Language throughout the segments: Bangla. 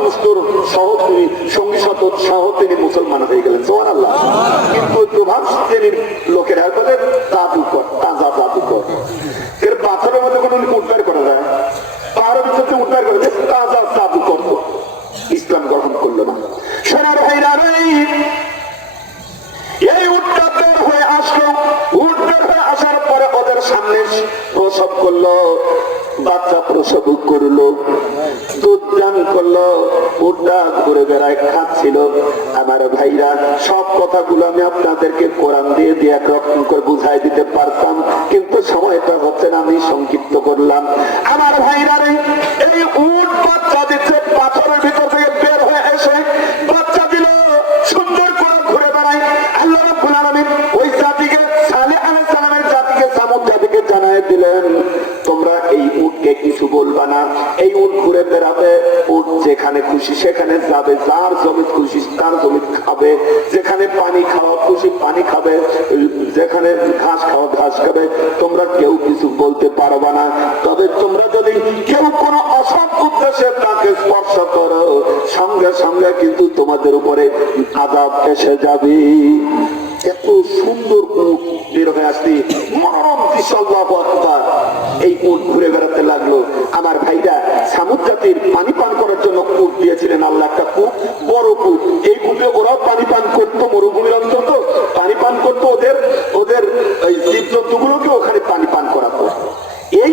মানুষটোর সহ তিনি সঙ্গী সত সহ তিনি মুসলমান হয়ে গেলেন। সোহান আল্লাহ কিন্তু ওই প্রভাব শ্রেণির লোকেরা বলে জাদুকর, তাজা জাদুকর। এর পাথরের মধ্যে কোনো উদ্ধার করা যায়? পাহাড়ের ভিতরে উদ্ধার করে তাজা জাদুকর। ইসলাম গ্রহণ করল না। সোনার ভাইরা এই বের হয়ে আসলো। বের হয়ে আসার পরে ওদের সামনে প্রসব করল। বাচ্চা প্রসব করল। দুধ করল উটটা ঘুরে বেড়ায় খাচ্ছিল। আমার ভাইরা, সব কথাগুলো আমি আপনাদেরকে কোরআন দিয়ে দিয়ে একরকম করে বুঝাই দিতে পারতাম, কিন্তু সময়টা হচ্ছে না, আমি সংক্ষিপ্ত করলাম। তাকে করো সঙ্গে সঙ্গে কিন্তু তোমাদের উপরে আদাব এসে যাবে। এত সুন্দর উট বের হয়ে আসছি মনোরম আল্লাহু এই উট ঘুরে বেড়াতে লাগল। আমার ভাইরা সামুদ জাতির পানি পান করার জন্য কূপ দিয়েছিলেন আল্লাহ একটা কূপ বড় কূপ এই কূপে ওরাও পানি পান করতো, মরুভূমির অন্তত পানি পান করতো ওদের ওদের এই জীব জন্তুগুলোকে ওখানে পানি পান করাতো এই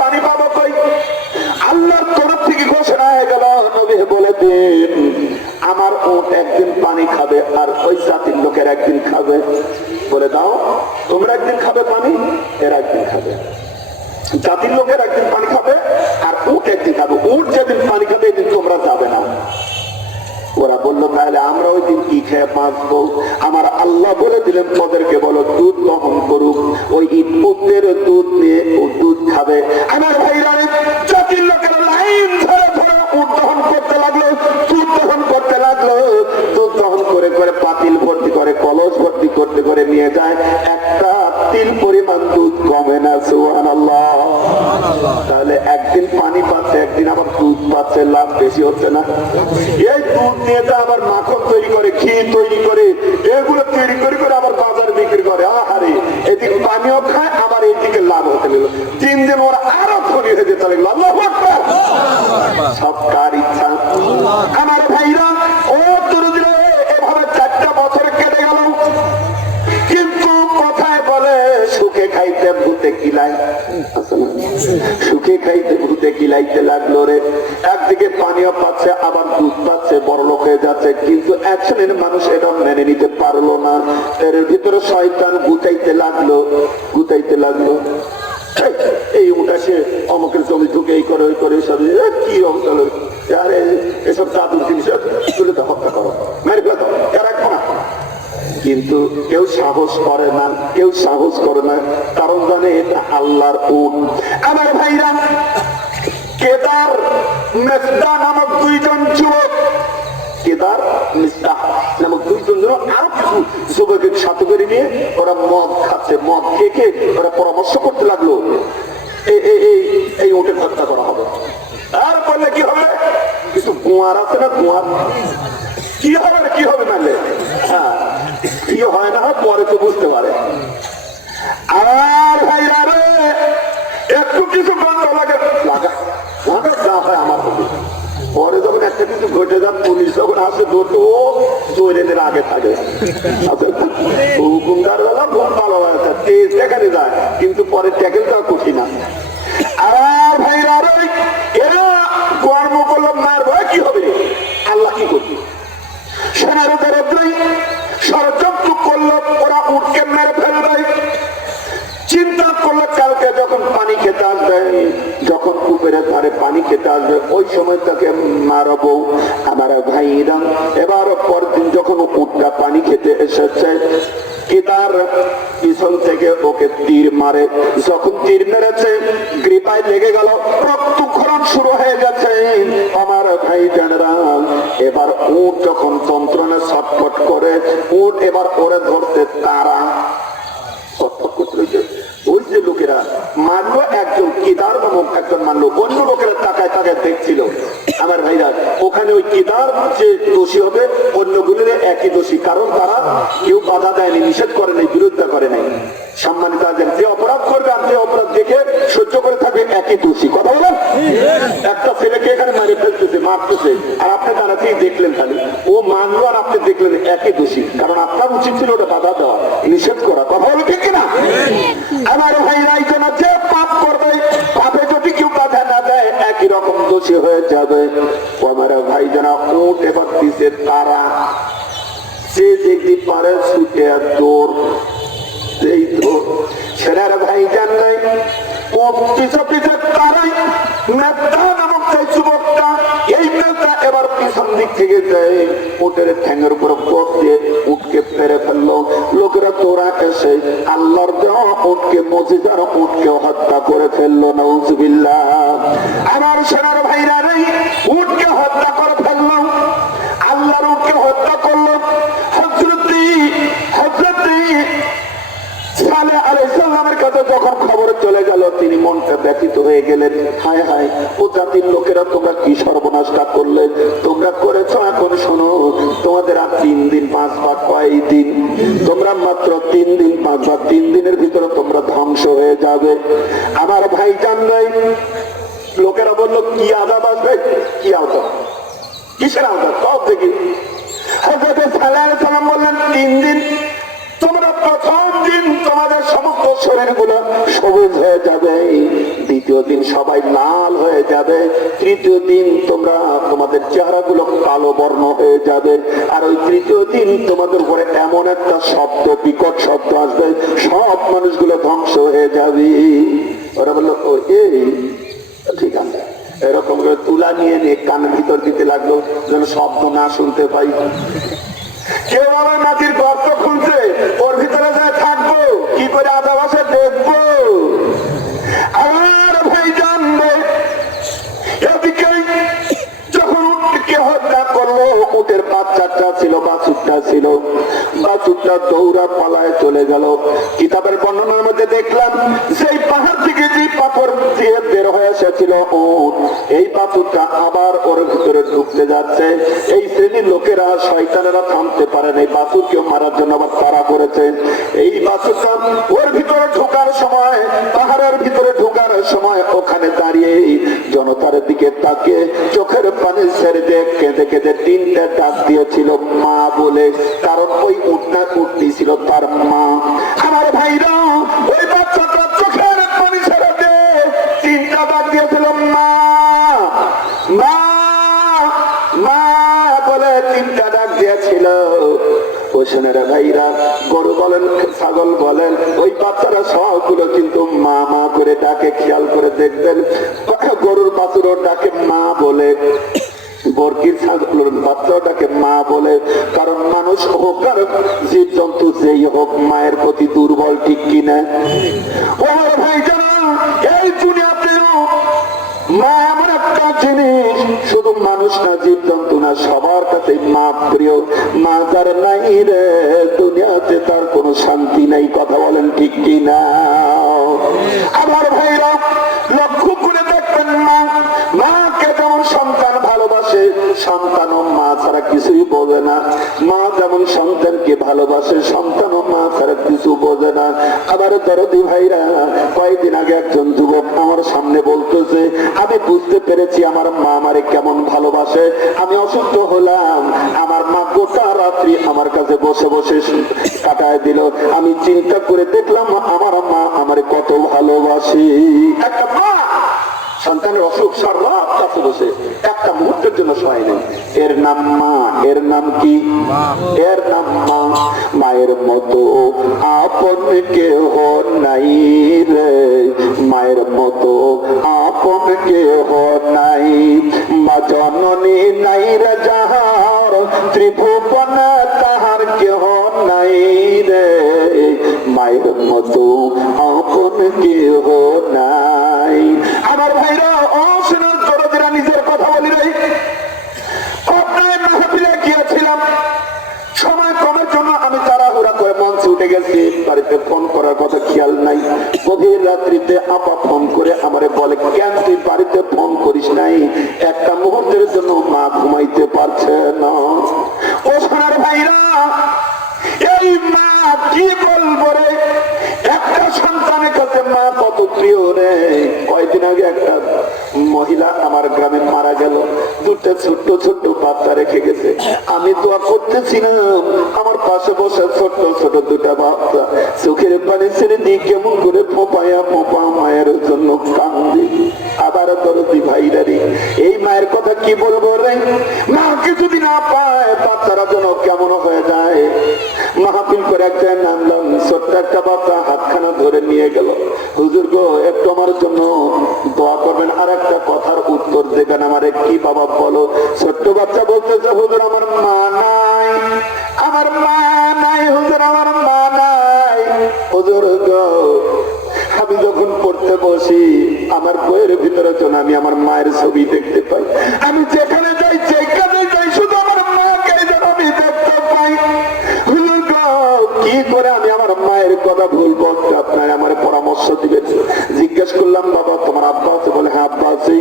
নবী বলে দিন আমার উট একদিন পানি খাবে আর ওই জাতির লোকের একদিন খাবে। বলে দাও, তোমরা একদিন খাবে পানি, এর একদিন খাবে। জাতির লোকের একদিন পানি খাবে আর উট একদিন খাবে। উট যেদিন পানি খাবে, এদিন তোমরা যাবে না। ওরা বলল, তাহলে আমরা ওই দিন কি খেয়ে বাঁচবো? আমার আল্লাহ বলে দিলেন ওদেরকে বলো, দুধ দহন করুক। ওই ইটপুকদের দুধ নিয়ে ও দুধ খাবে। আমার ভাইরা, জাতির লোকের লাইন লাগল দুধ দহন করে করে পাতিল ভর্তি করে, কলস ভর্তি করতে করে নিয়ে যায়। একটা তিল পরিমাণ দুধ কমে না সুহান তাহলে একদিন পানি পাচ্ছে, একদিন আবার দুধ পাচ্ছে, লাভ বেশি হচ্ছে না। এই দুধ নিয়ে তো আবার মাখন তৈরি করে, ঘি তৈরি করে, এগুলো তৈরি করে করে আবার বাজারে বিক্রি করে। আহারে, এদিকে পানিও খায়, আবার এইদিকে লাভ হতে লাগল তিন দিন ওরা খাইতে ভূতে কিলাইতে লাগল রে। একদিকে পানীয় পাচ্ছে আবার দুধ পাচ্ছে বড় লোক হয়ে যাচ্ছে। কিন্তু এক শ্রেণির মানুষ এটা মেনে নিতে পারল না। এর ভিতরে শয়তান গুতাইতে লাগল গুতাইতে লাগল। এই, এই উঠাসে অমুকের জমি ঢুকে এই করে ওই করে সব। কি হলো? আরে এসব জাদুর জিনিস তুলে তো হত্যা করো মেরে ফেলো এর রাখব না কিন্তু কেউ সাহস করে না, কেউ সাহস করে না। কারণ জানে এটা আল্লাহর উট। আমার ভাইরা, কেদার মেসদা নামক দুইজন যুবক, কেদার মিস্তাহ নামক দুইজন যুবক আরও কিছু যুবকের সাথে করে নিয়ে ওরা মদ খাচ্ছে, মদ খেয়ে ওরা পরামর্শ করতে লাগল এই- করা হবে। কি হবে? আছে না কি হবে না কি হবে? হ্যাঁ কি হয় না পরে তো বুঝতে পারে। আর ভাইরা রে, একটু কিছু গন্ধ লাগে। লাগা। যা হয় আমার হবে পরে যখন একটা কিছু ঘটে যান পুলিশ যখন আসে ধরতো আগে থাকে। হুকুমদার বেলা যায়, কিন্তু পরে ট্যাকেল দেওয়া কঠিন না। আর ভাইরা রে, এরা কর্ম করলাম মার ভয় কি হবে? আল্লাহ কি করবে? সেনার উপরে ষড়যন্ত্র করল ওরা উঠকে মেরে ফেলবে চিন্তা করল কালকে যখন পানি খেতে আসবে, যখন পুকুরের ধারে পানি খেতে আসবে, ওই সময় তাকে মারবো, আমার ভাই ভাইরা এবার পরদিন যখন উটটা পানি খেতে এসেছে কেদার পিছন থেকে ওকে তীর মারে। যখন তীর মেরেছে গ্রিপায় লেগে গেল, রক্তক্ষরণ শুরু হয়ে গেছে। আমার ভাই জানেরা এবার উট যখন যন্ত্রণা ছটফট করে, উট এবার ওরে ধরতে তারা ওই লোকেরা মানলো একজন কেদার নামক একজন মানলো অন্য লোকেরা তাকায় তাকায় দেখছিল। আমার ভাইরা, ওখানে ওই কেদার যে দোষী হবে অন্যগুলির একই দোষী, কারণ তারা কেউ বাধা দেয়নি, নিষেধ করে নাই, বিরোধিতা করে নাই। সম্মানিত আছেন যে অপরাধ করবে আর অপরাধ দেখে সহ্য করে থাকবে, একই দোষী। কথা বলেন একটা ছেলেকে এখানে মারি ফেলতেছে, মারতেছে। আর আপনি দাঁড়াতেই দেখলেন খালি। ও মানলো আর আপনি দেখলেন একই দোষী, কারণ আপনার উচিত ছিল ওটা বাধা দেওয়া, নিষেধ করা। কথা বলে ঠিক কিনা? আমার ভাই রাইজন যে পাপ করবে, পাপে যদি কেউ বাধা না দেয়, একই রকম দোষী হয়ে যাবে। আমার ভাই জানা উঠ এবার তারা সে দেখতে পারে ছুটে দৌড় এই তো সেনার ভাই জান নাই ও পিছা পিছা তারাই মেত্তা নামক যুবকটা, এই মেয়েটা দিক থেকে যায়, উটের ঠ্যাঙের উপর পথ দিয়ে উঠকে পেরে ফেলল। লোকেরা তোরা এসে আল্লাহর দেওয়া উঠকে মজিদার উঠকে হত্যা করে ফেলল নৌজবিল্লাহ আমার সেনার ভাইরা নেই উঠকে হত্যা সালে আলাইসাল্লামের কাছে যখন খবর চলে গেল, তিনি মনটা ব্যথিত হয়ে গেলেন। হায় হায়, ও জাতির লোকেরা তোমরা কি সর্বনাশটা করলে? তোমরা করেছ এখন শোনো, তোমাদের আর তিন দিন, পাঁচ ভাগ কয় দিন? তোমরা মাত্র তিন দিন, পাঁচ ভাগ তিন দিনের ভিতরে তোমরা ধ্বংস হয়ে যাবে। আমার ভাই জান নাই। লোকেরা বলল, কি আজাব আসবে? কি আজাব? কিসের আজাব? সব দেখি। হজরত সালাম বললেন, তিন দিন তোমরা প্রথম দিন তোমাদের সমস্ত শরীরগুলো সবুজ হয়ে যাবে, দ্বিতীয় দিন সবাই লাল হয়ে যাবে, তৃতীয় দিন তোমরা তোমাদের চেহারাগুলো কালো বর্ণ হয়ে যাবে, আর ওই তৃতীয় দিন তোমাদের উপরে এমন একটা শব্দ, বিকট শব্দ আসবে, সব মানুষগুলো ধ্বংস হয়ে যাবে। ওরা বলল, ও, এই, ঠিক আছে। এরকম করে তুলা নিয়ে নিয়ে কানের ভিতর দিতে লাগল, যেন শব্দ না শুনতে পাই। কেউ আমার নাতির গর্ত খুলছে ওর ভিতরে যায় থাকব কি করে আদা বাসে দেখব আর ভাই জানবে এদিকে যখন উটকে হত্যা করল উটের বাচ্চাটা ছিল বাছুরটা ছিল বাছুরটা দৌড়া পালায় চলে গেল। কিতাবের বর্ণনার মধ্যে দেখলাম সেই পাহাড় থেকে যে পাথর দিয়ে বের হয়ে এসেছিল উট এই বাছুরটা আবার ওর ভিতরে ঢুকতে যাচ্ছে। এই শ্রেণির লোকেরা শয়তানেরা থামতে পারে না এই বাছুরকে মারার জন্য আবার তারা করেছে। এই বাছুরটা ওর ভিতরে ঢোকার জনতার দিকে তাকে চোখের পানি ছেড়ে দিয়ে কেঁদে কেঁদে তিনটা ডাক দিয়েছিল, মা বলে। কারণ ওই উঠনা উঠনি ছিল তার মা। আমার ভাইরা, ওই বাচ্চাটা চোখের পানি ছেড়ে তিনটা ডাক দিয়েছিল, মা মা মা বলে তিনটা ডাক দিয়েছিল। ভাইরা, গরু বলেন, ছাগল বলেন, ওই বাচ্চারা সবগুলো কিন্তু মা। ডাকে খেয়াল করে দেখবেন গরুর বাছুরও ডাকে মা বলে। বর্গির ছাগলের বাচ্চাটাকে মা বলে। কারণ মানুষ হোক আর জীব জন্তু যেই হোক, মায়ের প্রতি দুর্বল ঠিক কিনা ভাই এই মা একটা জিনিস, শুধু মানুষ না জীব জন্তু না, সবার কাছে মা প্রিয়। মা যার নাই রে, দুনিয়াতে তার কোনো শান্তি নাই, কথা বলেন ঠিক কি না? আমার ভাইরা, লক্ষ্য করে দেখবেন মা মাকে যেমন সন্তান ভালোবাসে সন্তানও মা ছাড়া কিছুই বোঝে না। মা যেমন সন্তানকে ভালোবাসে সন্তানও মা ছাড়া কিছু বোঝে না। আবার দরদি ভাইরা, কয়েকদিন আগে একজন যুবক আমার সামনে বলতেছে, আমি বুঝতে পেরেছি আমার মা আমারে কেমন ভালোবাসে। আমি অসুস্থ হলাম। আমার মা গোটা রাত্রি আমার কাছে বসে বসে কাটায় দিল। আমি চিন্তা করে দেখলাম আমার মা আমারে একটা মা, সন্তানের অসুখ একটা মুহূর্তের জন্য সহায় নেই। এর নাম মা, এর নাম কি? এর নাম মা। মায়ের মতো আপন কেহ নাই রে। মায়ের মতো আপন কেহ নাই। মা জননী নাই রে, যাহার আপন তাহার কেহ নাই রে। মায়ের মতো কেহ নাই। আমার ভাইরা নিজের কথা বলি রে আপনার মাহফিলে গিয়েছিলাম। সময় কমের জন্য আমি তাড়াহুড়া করে মঞ্চে উঠে গেছি। বাড়িতে ফোন করে বলে একটা মুহূর্তের মা ঘুমাইতে পারছে না। ও ভাইরা, এই মা, কি বলব রে? আগে একটা মহিলা আমার গ্রামে মারা গেল। দুটো ছোট্ট ছোট্ট বাচ্চা রেখে গেছে। আমি দোয়া করতেছিলাম আমার পাশে বসে ছোট্ট ছোট দুটা বাচ্চা। চোখের পানি ছেড়ে দিয়ে কেমন করে ফোপায়া, ফোপা মায়ের জন্য কান্দি। আবার দরদি ভাইরারি এই মায়ের কথা কি বলব রে? মা যদি না পায়, বাচ্চারা যেন কেমন হয়ে যায়। মাহফিল করে একটা নামলাম ছোট্ট একটা বাচ্চা হাতখানা ধরে নিয়ে গেল। হুজুর গো, একটু আমার জন্য দোয়া করবেন আর একটা কথার উত্তর দেবেন আমারে, কি বাবা বলো? ছোট্ট বাচ্চা বলতেছে, হুজুর, আমার মা নাই। আমার মা নাই, হুজুর, আমার মা নাই। হুজুর গো, আমি যখন পড়তে বসি, আমার বইয়ের ভিতরে জন্য আমি আমার মায়ের ছবি দেখতে পাই। আমি যেখানে কথা আপনার আমার পরামর্শ জিজ্ঞেস করলাম, বাবা, তোমার আব্বা আছে? বলে হ্যাঁ আব্বা আছে।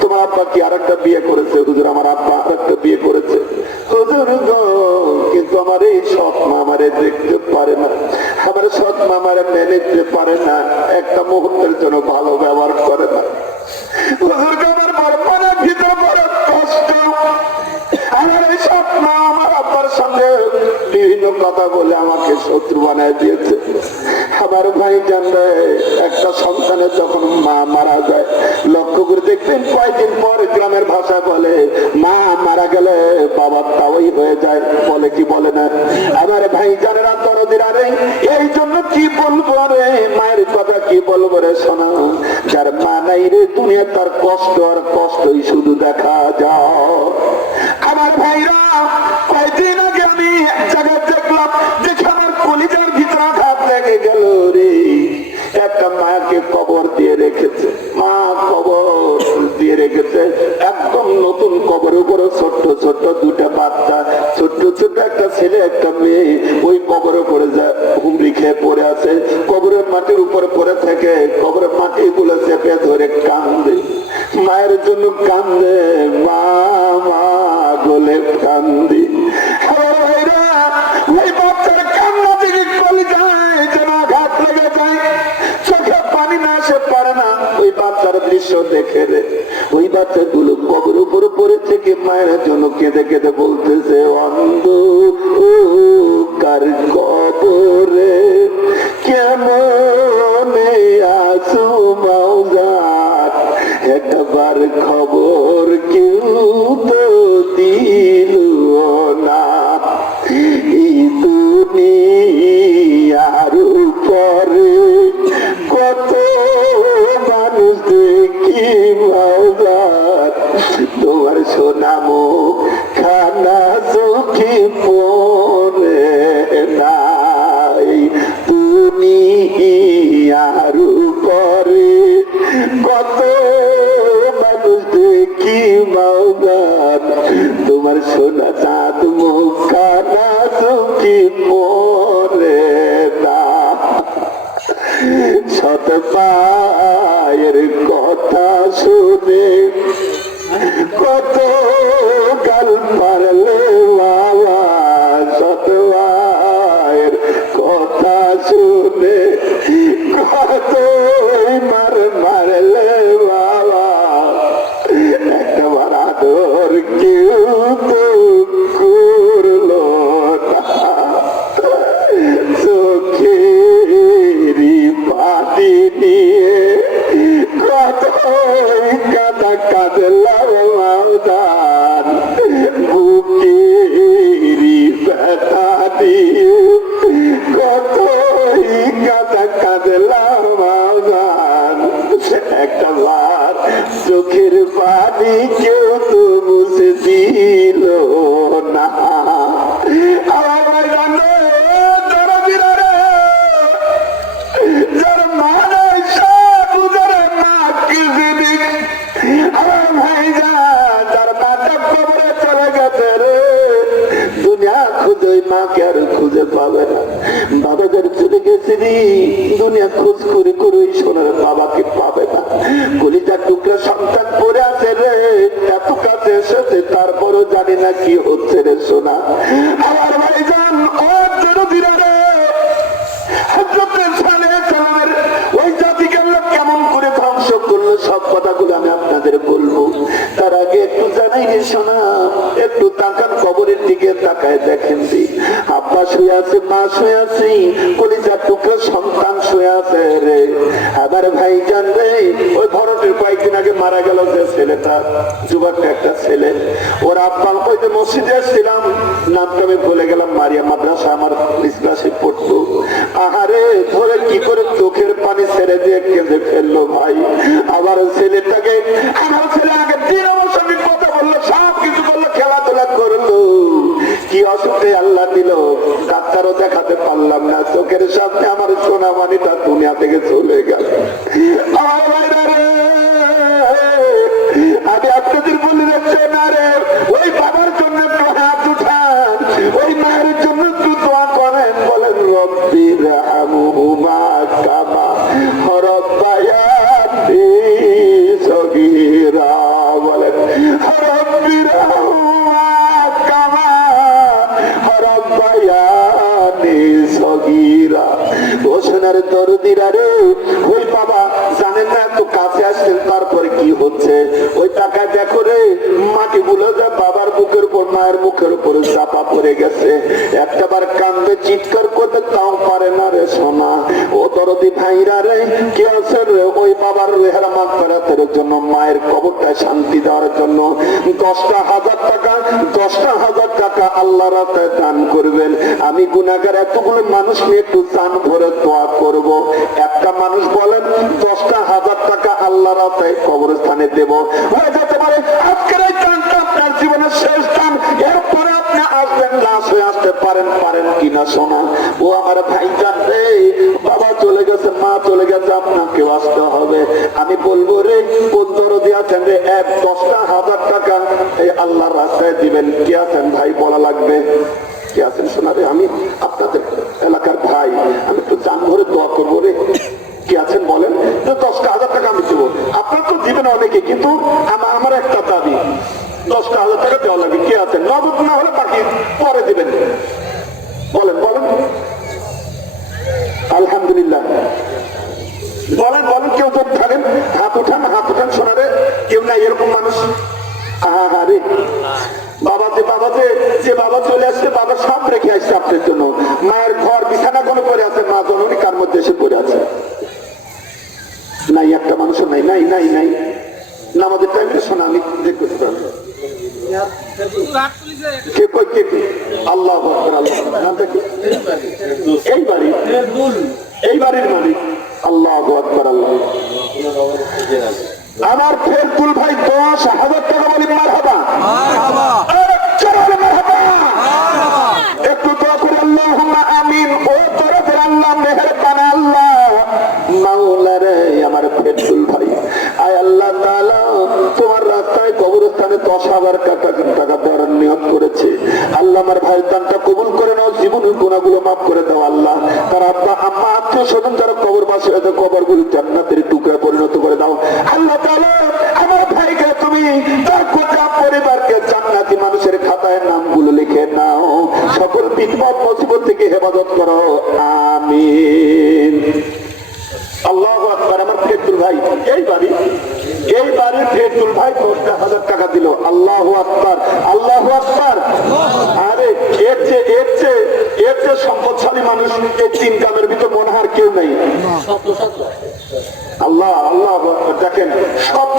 তোমার আব্বা কি আর একটা বিয়ে করেছে? হুজুর, আমার আব্বা আর বিয়ে করেছে। কিন্তু আমার এই সৎ দেখতে পারে না। আমার সৎ মেনে পারে না। একটা মুহূর্তের জন্য ভালো ব্যবহার করে না। আমার কথা বলে আমাকে শত্রু বানায় দিয়েছে। আমার ভাই জানলে একটা সন্তানের যখন মা মারা যায়, লক্ষ্য করে দেখবেন কয়েকদিন পর গ্রামের ভাষায় বলে, মা মারা গেলে বাবার তাওই হয়ে যায়। বলে কি বলে না? আমার ভাই জানেরা তরদিরা রে, এই জন্য কি বলব রে? মায়ের কথা কি বলব রে? শোনা, যার মা নাই রে দুনিয়া তার কষ্ট আর কষ্টই শুধু দেখা। বাচ্চা, ছোট্ট ছোট্ট একটা ছেলে, একটা মেয়ে, ওই কবরে পড়ে যায়, হুমড়ি খেয়ে পড়ে আছে। কবরের মাটির উপরে পড়ে থেকে, কবরের মাটি গুলো চেপে ধরে কান্দে মায়ের জন্য কান্দে মা মা কান্দি চোখে পানি না আসে পারে না। ওই বাচ্চার দৃশ্য দেখে ওই পড়ে থেকে মায়ের জন্য কেঁদে কেঁদে বলতেছে অন্ধ কার কবরে কেমন আসু মাউজার একবার খবর তোমার সোনামো খানা দুনিয়া খোঁজ করে করে ওই সোনার বাবাকে পাবে না। কলিজার টুকরা সন্তান পড়ে আছে রে, এত কাছে এসেছে, তারপরও জানি না কি হচ্ছে রে সোনা। সব কথাগুলো আমি আপনাদের বলব। তার আগে একটু জানাই রে কবরের দিকে তাকায় দেখেন দি। আব্বা শুয়ে আছে, মা শুয়ে আছে কলিজার টুকরো সন্তান শুয়ে আছে রে। আবার ভাই জান রে, ওই ভরতের কয়েকদিন আগে মারা গেল যে ছেলেটা, যুবকটা একটা ছেলে। ওর আব্বা ওই যে মসজিদে এসেছিলাম নামটা আমি ভুলে গেলাম, মারিয়া মাদ্রাসা আমার ক্লাসে পড়তো। আহারে, ধরে কি করে চোখের পানি ছেড়ে দিয়ে কেঁদে ফেলল ভাই। আবার ছেলেটাকে, আমার ছেলে আগে আমার আল্লাহ দিল। ডাক্তারও দেখাতে পারলাম না। চোখের সামনে আমার সোনা মানিটা সোনার দরদিরা রে ওই বাবা, জানেন না এত কাছে আসছেন তারপরে কি হচ্ছে? ওই টাকা দেখো রে মাটি গুলো যা বাবার বুকের উপর, মায়ের মুখের উপর চাপা পড়ে গেছে। একটা বার কান্দে চিৎকার করতে তাও পারে না রে সোনা। দরদি ভাইরা রে, কে আছে রে? ওই বাবার রেহারা মাগ ফেরাতের জন্য, মায়ের কবরটায় শান্তি দেওয়ার জন্য। দশটা হাজার টাকা, দশটা হাজার টাকা আল্লাহ রাস্তায় দান করবেন। আমি গুনাগার এতগুলো মানুষ নিয়ে একটু চান ভরে দোয়া করব। একটা মানুষ বলেন, দশটা হাজার টাকা আল্লাহ রাস্তায় কবরস্থানে দেব। হয়ে যেতে পারে, আজকের এই দানটা আপনার জীবনের শেষ দান। এরপরে আপনি আসবেন, লাশ হয়ে আসতে পারেন পারেন কিনা শোনা। ও আমার ভাই জান রে গেছে আসতে হবে। আমি বলব রে পনেরো দিয়েছেন রে, এক দশটা হাজার টাকা। এই আল্লাহর রাস্তায় দিবেন। কি আছেন ভাই, বলা লাগবে? কি আছেন? শোনারে আমি আপনাদের এলাকার ভাই। আমি একটু জান ভরে দোয়া করব রে। দশটা হাজার টাকা তো দিবেন অনেকে, কিন্তু আমার একটা দাবি। দশটা হাজার টাকা দেওয়া লাগবে। কি আছেন? নগদ না হলে বাকি পরে দিবেন বলেন বলেন আলহামদুলিল্লাহ বলেন বলেন, কেউ তো থাকেন হাত উঠান হাত উঠান শোনারে কেউ নাই, এরকম মানুষ। যে, বাবা চলে আসছে, বাবা সব রেখে আসছে আপনার জন্য। মায়ের ঘর, বিছানা কোনো করে আছে, মা জননী কার মধ্যে এসে পড়ে আছে? নাই, একটা মানুষ নাই নাই নাই নাই। নামাজের টাইমে শোনা, আমি দেখতে? এই বাড়ি। এই বাড়ির মালিক। আল্লাহ আমার ফেরকুল ভাই দশ আমিন। আল্লাহ আকবার আমার ফেরতুল ভাই এই বাড়ি এই বাড়ির ফেরতুল ভাই দশটা হাজার টাকা দিল। আল্লাহ আকবার আল্লাহ আকবার। আরে এর চেয়ে এর চেয়ে এর চেয়ে সম্পদশালী মানুষ এই তিন গ্রামের ভিতর মনে হয় কেউ নেই। আল্লাহ আল্লাহ দেখেন শত